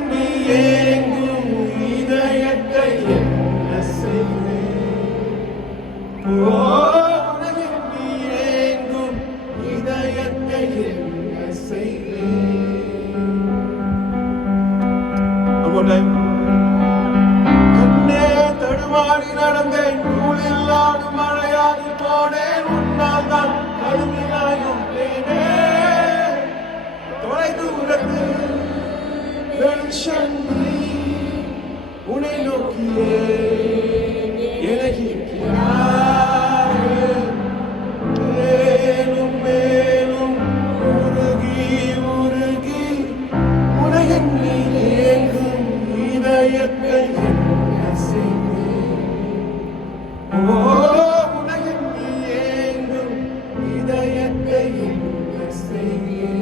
உனகெண்ணி ஏங்கும் இதயத்தை என்ன செய்வேன்? உனகெண்ணி ஏங்கும் இதயத்தை என்ன செய்வேன்? கண்ணே தடுமாறி நடந்தேன், நூலில் ஆடும் மழையாகி போனேன். உன்னால் தான் கடுமையாயும் தேனே தொலை தூரத்து வெளிச்சம் நீ, உன்னை நோக்கியே மேலும் மேலும் உருகி உருகி உனகெண்ணி ஏங்கும் இதயத்தை என்ன செய்வேன்? உனகெண்ணி ஏங்கும் இதயத்தை என்ன செய்வேன்?